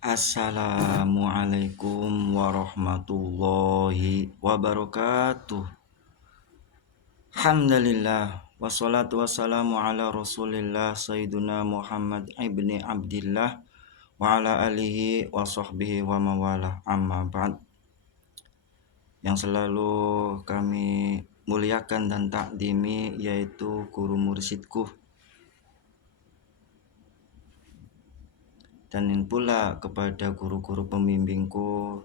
Assalamualaikum warahmatullahi wabarakatuh. Alhamdulillah wassalatu wassalamu ala rasulillah sayyiduna Muhammad ibni Abdillah wa ala alihi wa sahbihi wa mawalah, amma ba'd. Yang selalu kami muliakan dan takdimi yaitu guru mursyidku, dan pula kepada guru-guru pembimbingku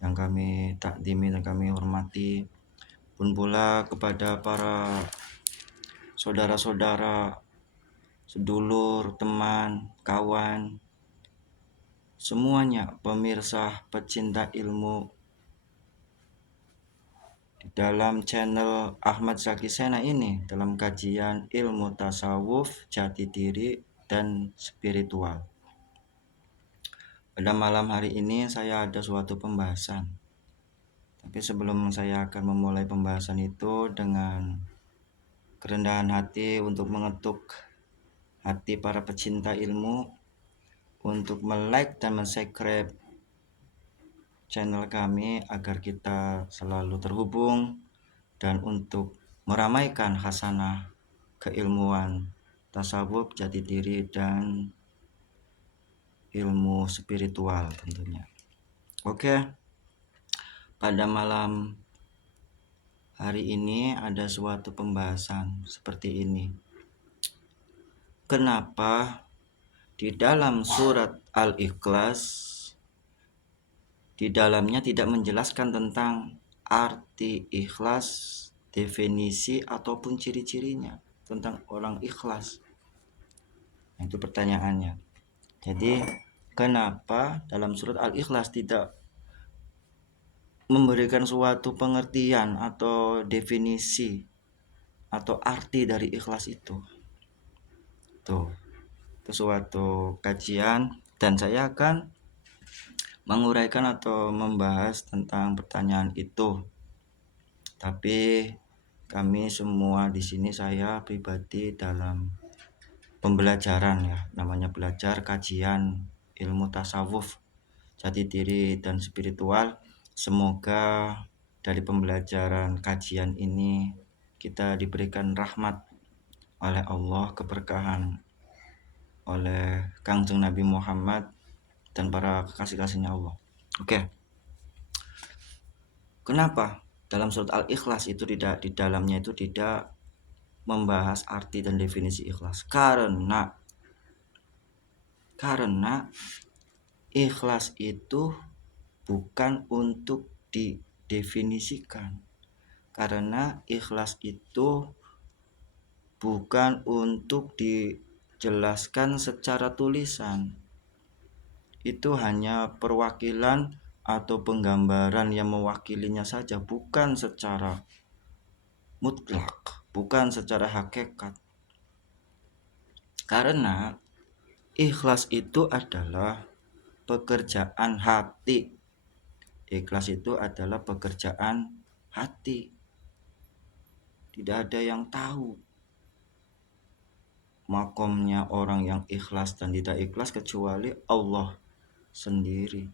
yang kami takdimi dan kami hormati, pun pula kepada para saudara-saudara, sedulur, teman, kawan, semuanya pemirsa pecinta ilmu di dalam channel Ahmad Zaki Sena ini dalam kajian ilmu tasawuf, jati diri, dan spiritual. Pada malam hari ini saya ada suatu pembahasan. Tapi sebelum saya akan memulai pembahasan itu dengan kerendahan hati untuk mengetuk hati para pecinta ilmu untuk like dan subscribe channel kami agar kita selalu terhubung dan untuk meramaikan khasanah keilmuan tasawuf, jati diri, dan ilmu spiritual tentunya. Oke, pada malam hari ini ada suatu pembahasan seperti ini. Kenapa di dalam surat Al-Ikhlas di dalamnya tidak menjelaskan tentang arti ikhlas, definisi ataupun ciri-cirinya tentang orang ikhlas? Itu pertanyaannya. Jadi kenapa dalam surat Al-Ikhlas tidak memberikan suatu pengertian atau definisi atau arti dari ikhlas itu? Itu suatu kajian dan saya akan menguraikan atau membahas tentang pertanyaan itu. Tapi kami semua di sini, saya pribadi dalam pembelajaran ya, namanya belajar kajian ilmu tasawuf, jati diri, dan spiritual. Semoga dari pembelajaran kajian ini kita diberikan rahmat oleh Allah, keberkahan oleh Kangjeng Nabi Muhammad dan para kekasih-kasihnya Allah. Oke. Kenapa dalam surat Al-Ikhlas itu di dalamnya itu tidak membahas arti dan definisi ikhlas? Karena ikhlas itu bukan untuk didefinisikan. Karena ikhlas itu bukan untuk dijelaskan secara tulisan. Itu hanya perwakilan atau penggambaran yang mewakilinya saja, bukan secara mutlak, bukan secara hakikat. Karena ikhlas itu adalah pekerjaan hati. Ikhlas itu adalah pekerjaan hati. Tidak ada yang tahu makomnya orang yang ikhlas dan tidak ikhlas kecuali Allah sendiri.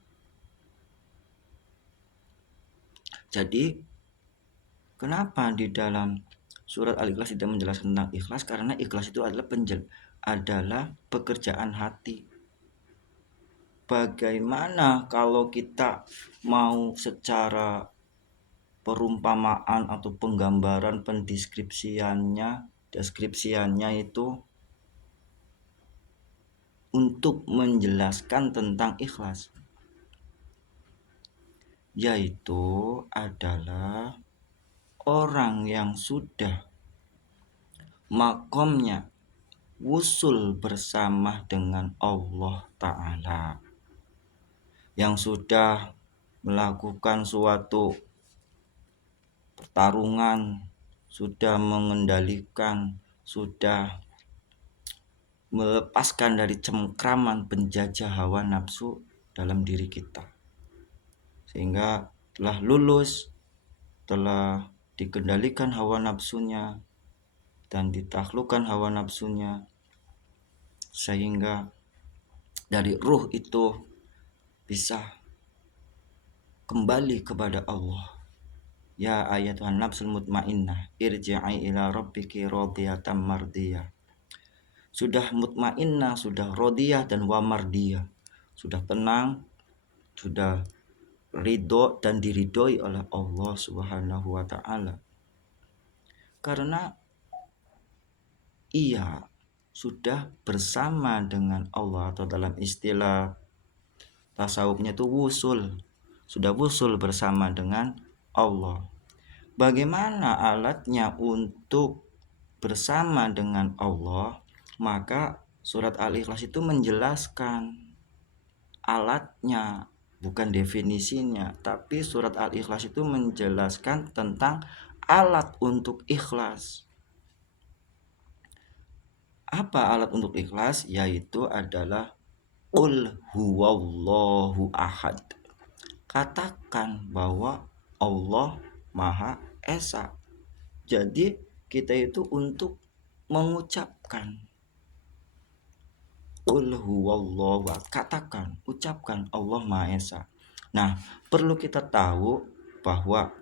Jadi kenapa di dalam surat Al-Ikhlas tidak menjelaskan tentang ikhlas? Karena ikhlas itu adalah pekerjaan hati. Bagaimana kalau kita mau secara perumpamaan atau penggambaran deskripsiannya itu untuk menjelaskan tentang ikhlas, yaitu adalah orang yang sudah makomnya wusul bersama dengan Allah Ta'ala, yang sudah melakukan suatu pertarungan, sudah mengendalikan, sudah melepaskan dari cengkraman penjajah hawa nafsu dalam diri kita, sehingga telah lulus, telah dikendalikan hawa nafsunya dan ditaklukkan hawa nafsunya, sehingga dari ruh itu bisa kembali kepada Allah. Ya ayatuhan nafsul mutmainnah, irji'i ila rabbiki radiyatan mardiyah. Sudah mutmainnah, sudah radiyah dan wa mardiyah. Sudah tenang, sudah ridho dan diridhoi oleh Allah Subhanahu wa taala. Karena ia sudah bersama dengan Allah, atau dalam istilah tasawufnya itu wusul. Sudah wusul bersama dengan Allah. Bagaimana alatnya untuk bersama dengan Allah? Maka surat Al-Ikhlas itu menjelaskan alatnya, bukan definisinya, tapi surat Al-Ikhlas itu menjelaskan tentang alat untuk ikhlas. Apa alat untuk ikhlas? Yaitu adalah Qul huwallahu ahad. Katakan bahwa Allah Maha Esa. Jadi kita itu untuk mengucapkan Qul huwallahu ahad. Katakan, ucapkan Allah Maha Esa. Nah, perlu kita tahu bahwa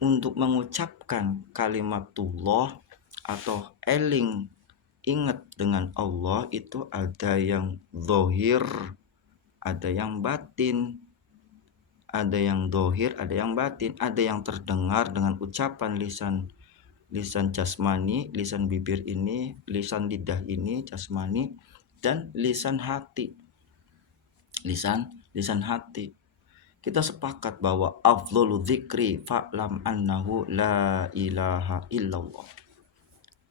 untuk mengucapkan kalimatullah atau eling, ingat dengan Allah, itu ada yang zahir, ada yang batin. Ada yang zahir, ada yang batin, ada yang terdengar dengan ucapan lisan jasmani, lisan bibir ini, lisan lidah ini jasmani, dan lisan hati. Lisan hati. Kita sepakat bahwa afdhalu dzikri fa'lam annahu la ilaha illallah.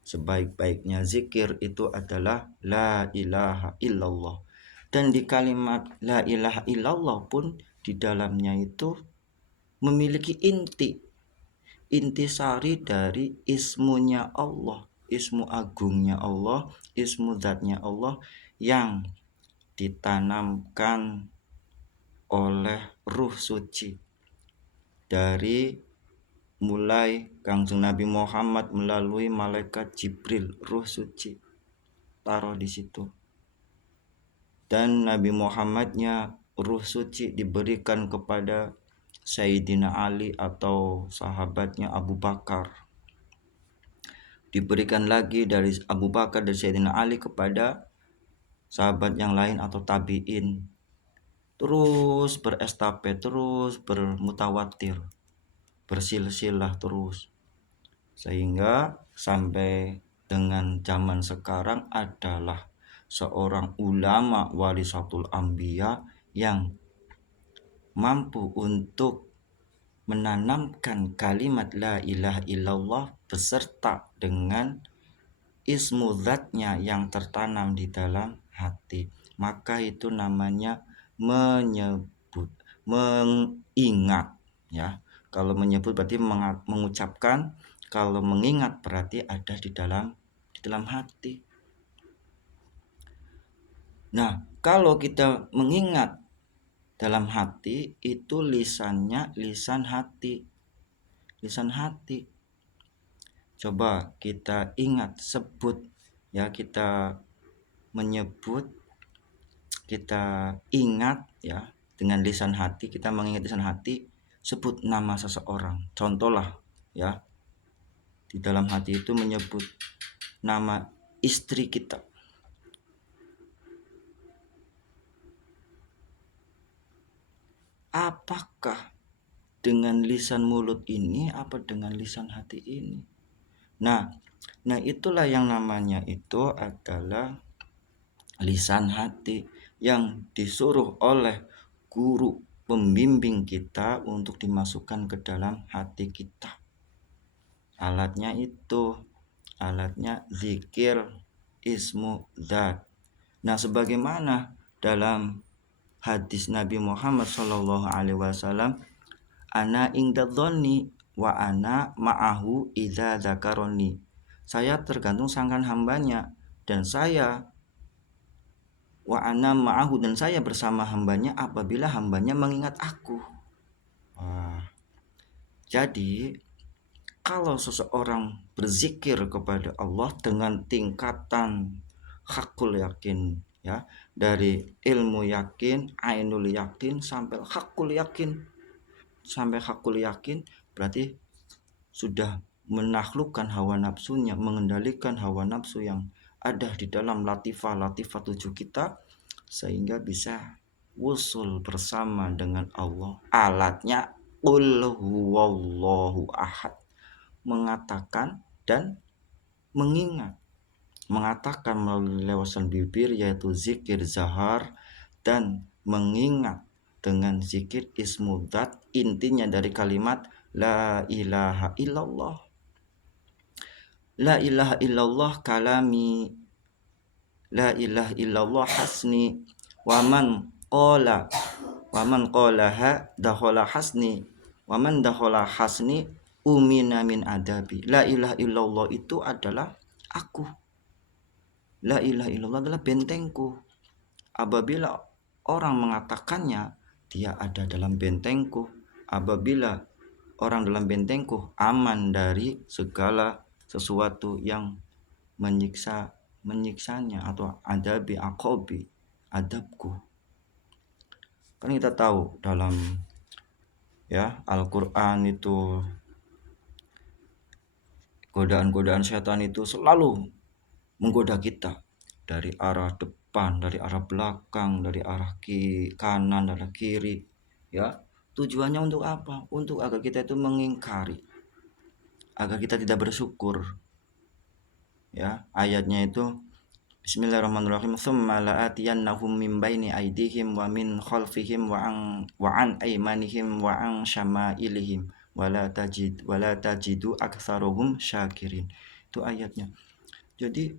Sebaik-baiknya zikir itu adalah la ilaha illallah. Dan di kalimat la ilaha illallah pun di dalamnya itu memiliki intisari dari ismunya Allah, ismu agungnya Allah, ismu zatnya Allah yang ditanamkan oleh ruh suci dari mulai Kangjeng Nabi Muhammad melalui malaikat Jibril, ruh suci taruh di situ. Dan Nabi Muhammadnya ruh suci diberikan kepada Sayyidina Ali atau sahabatnya Abu Bakar. Diberikan lagi dari Abu Bakar dan Sayyidina Ali kepada sahabat yang lain atau tabi'in. Terus berestafet, terus bermutawatir, bersilsilah terus. Sehingga sampai dengan zaman sekarang adalah seorang ulama warisatul anbiya yang mampu untuk menanamkan kalimat la ilaha illallah beserta dengan ismu zatnya yang tertanam di dalam hati. Maka itu namanya menyebut, mengingat, ya. Kalau menyebut berarti mengucapkan, kalau mengingat berarti ada di dalam hati. Nah, kalau kita mengingat dalam hati, itu lisannya lisan hati. Coba kita ingat, sebut, ya, kita menyebut, kita ingat, ya, dengan lisan hati. Kita mengingat lisan hati, sebut nama seseorang. Contohlah, ya, di dalam hati itu menyebut nama istri kita. Apakah dengan lisan mulut ini apa dengan lisan hati ini? Nah itulah yang namanya itu adalah lisan hati yang disuruh oleh guru pembimbing kita untuk dimasukkan ke dalam hati kita. Alatnya zikir ismu zat. Nah, sebagaimana dalam hadis Nabi Muhammad SAW, ana ingdadzonni wa ana ma'ahu idza dzakaroni. Saya tergantung sangkan hambanya, dan saya wa ana ma'ahu, dan saya bersama hambanya apabila hambanya mengingat aku. Jadi kalau seseorang berzikir kepada Allah dengan tingkatan hakul yakin, ya, dari ilmu yakin, ainul yakin sampai hakul yakin. Sampai hakul yakin berarti sudah menaklukkan hawa nafsunya, mengendalikan hawa nafsu yang ada di dalam latifah tujuh kita, sehingga bisa wusul bersama dengan Allah. Alatnya qul huwallahu ahad, mengatakan dan mengingat. Mengatakan melalui lewasan bibir yaitu zikir zahar, dan mengingat dengan zikir ismu dzat, intinya dari kalimat la ilaha illallah. La ilaha illallah kalami, la ilaha illallah hasni, waman qalaha dakhala hasni, waman dakhala hasni umina min adabi. La ilaha illallah itu adalah aku. La ilaha illallah adalah bentengku. Apabila orang mengatakannya, dia ada dalam bentengku. Apabila orang dalam bentengku, aman dari segala sesuatu yang menyiksanya atau adabi akobi, adabku. Kan kita tahu dalam Al-Quran itu godaan-godaan setan itu selalu menggoda kita dari arah depan, dari arah belakang, dari arah kanan, dari kiri, ya. Tujuannya untuk apa? Untuk agar kita itu mengingkari, agar kita tidak bersyukur. Ya, ayatnya itu Bismillahirrahmanirrahim. Tsumma la'atiyannahum min baini aydihim wa min khalfihim wa an aymanihim wa an syama'ilihim wala tajidu aktsaruhum syakirin. Itu ayatnya. Jadi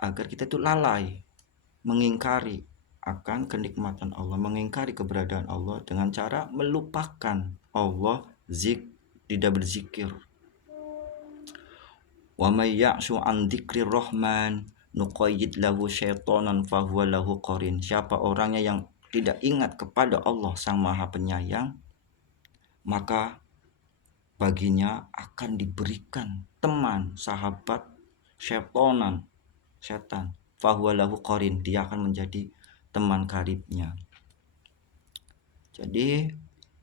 agar kita itu lalai mengingkari akan kenikmatan Allah, mengingkari keberadaan Allah dengan cara melupakan Allah, tidak berzikir. Wa may ya'shu an dzikrir rahman nuqayyid lahu syaitanan fahuwa lahu qarin. Siapa orangnya yang tidak ingat kepada Allah Sang Maha Penyayang, maka baginya akan diberikan teman, sahabat, setan. Fahuwa lahu qarin, dia akan menjadi teman karibnya. Jadi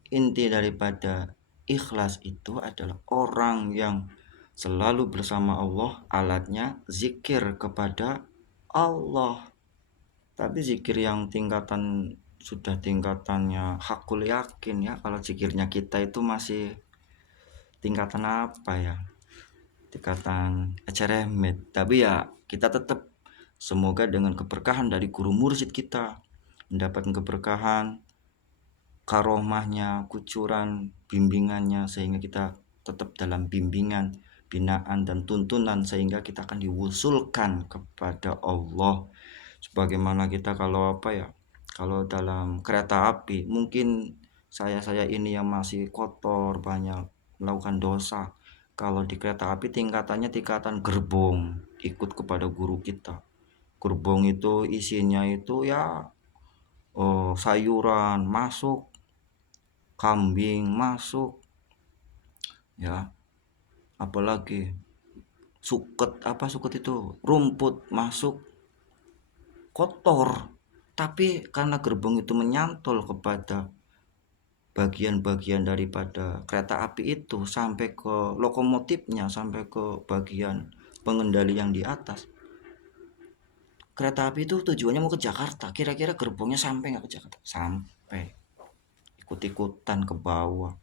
inti daripada ikhlas itu adalah orang yang selalu bersama Allah, alatnya zikir kepada Allah. Tapi zikir yang tingkatannya hakul yakin, ya. Kalau zikirnya kita itu masih tingkatan apa ya? Tingkatan ceremet. Tapi ya kita tetap semoga dengan keberkahan dari guru mursyid kita, mendapatkan keberkahan, karomahnya, kucuran, bimbingannya, sehingga kita tetap dalam bimbingan, binaan dan tuntunan, sehingga kita akan diwusulkan kepada Allah. Sebagaimana kita kalau dalam kereta api, mungkin saya ini yang masih kotor, banyak melakukan dosa. Kalau di kereta api tingkatan gerbong, ikut kepada guru kita. Gerbong itu isinya itu sayuran masuk, kambing masuk, ya, apalagi suket itu, rumput masuk, kotor. Tapi karena gerbong itu menyantol kepada bagian-bagian daripada kereta api itu sampai ke lokomotifnya, sampai ke bagian pengendali yang di atas. Kereta api itu tujuannya mau ke Jakarta, kira-kira gerbongnya sampai nggak ke Jakarta? Sampai. Ikut-ikutan ke bawah,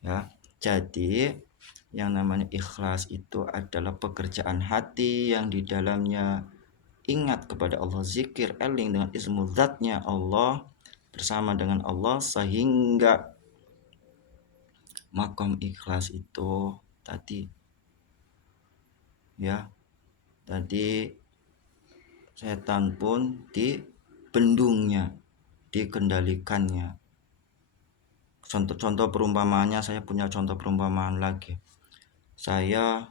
ya. Jadi yang namanya ikhlas itu adalah pekerjaan hati yang di dalamnya ingat kepada Allah, zikir eling dengan ismu zatnya Allah, bersama dengan Allah, sehingga makom ikhlas itu tadi setan pun dibendungnya, dikendalikannya. Contoh perumpamaannya, saya punya contoh perumpamaan lagi. Saya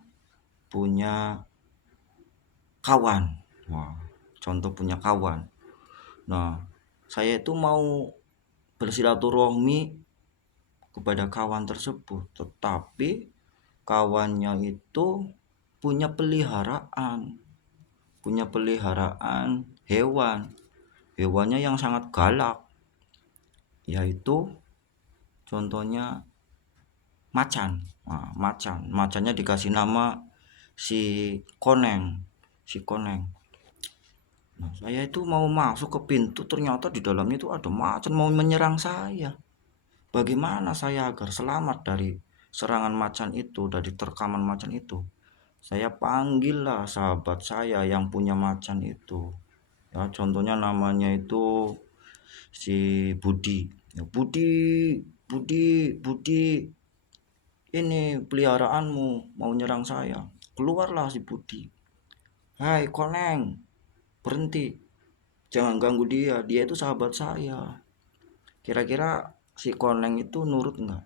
punya kawan. Contoh punya kawan. Nah, saya itu mau bersilaturahmi kepada kawan tersebut, tetapi kawannya itu punya peliharaan. punya peliharaan hewan. Hewannya yang sangat galak, yaitu contohnya macan. Nah, macannya dikasih nama si Koneng. Nah, saya itu mau masuk ke pintu, ternyata di dalamnya itu ada macan mau menyerang saya. Bagaimana saya agar selamat dari serangan macan itu, dari terkaman macan itu? Saya panggillah sahabat saya yang punya macan itu. Ya, contohnya namanya itu si Budi. Ya, Budi, Budi, ini peliharaanmu mau nyerang saya. Keluarlah si Budi. Hai Koneng, berhenti. Jangan ganggu dia. Dia itu sahabat saya. Kira-kira si Koneng itu nurut nggak?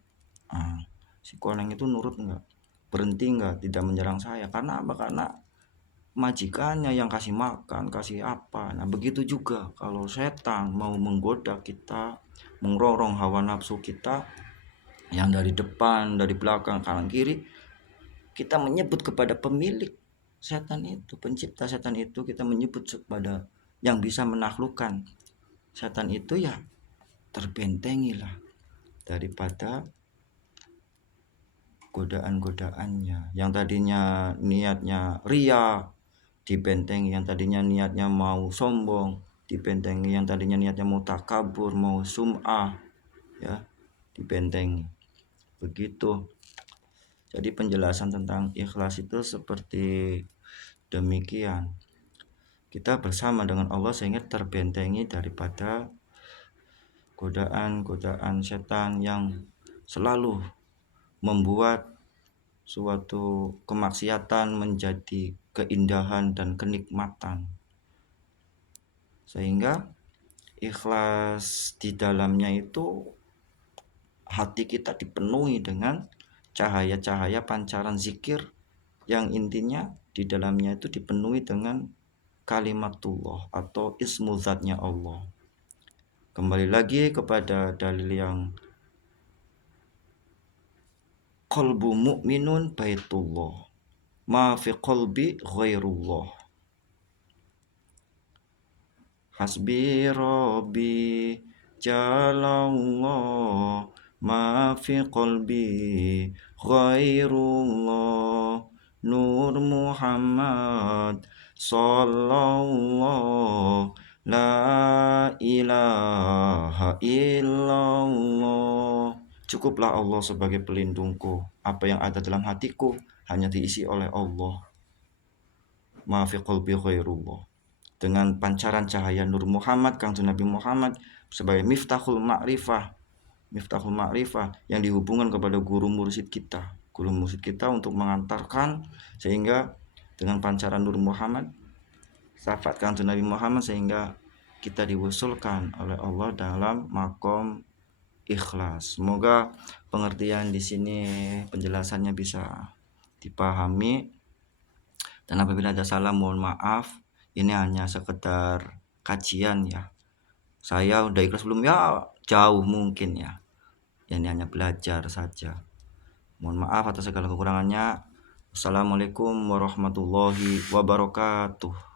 Ah, si Koneng itu nurut nggak? Berhenti nggak? Tidak menyerang saya. Karena apa? Karena majikannya yang kasih makan, kasih apa. Nah, begitu juga kalau setan mau menggoda kita, mengrorong hawa nafsu kita yang dari depan, dari belakang, kanan kiri, kita menyebut kepada pemilik setan itu, pencipta setan itu, kita menyebut kepada yang bisa menaklukkan setan itu, ya terbentengilah daripada godaan-godaannya. Yang tadinya niatnya ria, dibentengi. Yang tadinya niatnya mau sombong, dibentengi. Yang tadinya niatnya mau takabur, mau sum'ah, ya dibentengi. Begitu. Jadi penjelasan tentang ikhlas itu seperti demikian. Kita bersama dengan Allah sehingga terbentengi daripada godaan-godaan setan yang selalu membuat suatu kemaksiatan menjadi keindahan dan kenikmatan. Sehingga ikhlas di dalamnya itu hati kita dipenuhi dengan cahaya-cahaya pancaran zikir yang intinya di dalamnya itu dipenuhi dengan kalimatullah atau ismu zatnya Allah. Kembali lagi kepada dalil yang qalbu mu'minun baitullah, ma fi qalbi ghairullah. Hasbi rabbi jalallah, ma fi qalbi ghairullah. Nur Muhammad sallallahu la ilaha illallah. Cukuplah Allah sebagai pelindungku. Apa yang ada dalam hatiku hanya diisi oleh Allah. Ma fi qalbi ghairullah. Dengan pancaran cahaya Nur Muhammad, Kanjeng Nabi Muhammad sebagai miftahul ma'rifah yang dihubungkan kepada guru mursyid kita untuk mengantarkan, sehingga dengan pancaran Nur Muhammad, syafaat Kanjeng Nabi Muhammad, sehingga kita diwusulkan oleh Allah dalam makom ikhlas. Semoga pengertian di sini, penjelasannya bisa dipahami, dan apabila ada salah mohon maaf. Ini hanya sekedar kajian ya. Saya udah ikhlas belum? Ya jauh mungkin ya. Ini hanya belajar saja. Mohon maaf atas segala kekurangannya. Assalamualaikum warahmatullahi wabarakatuh.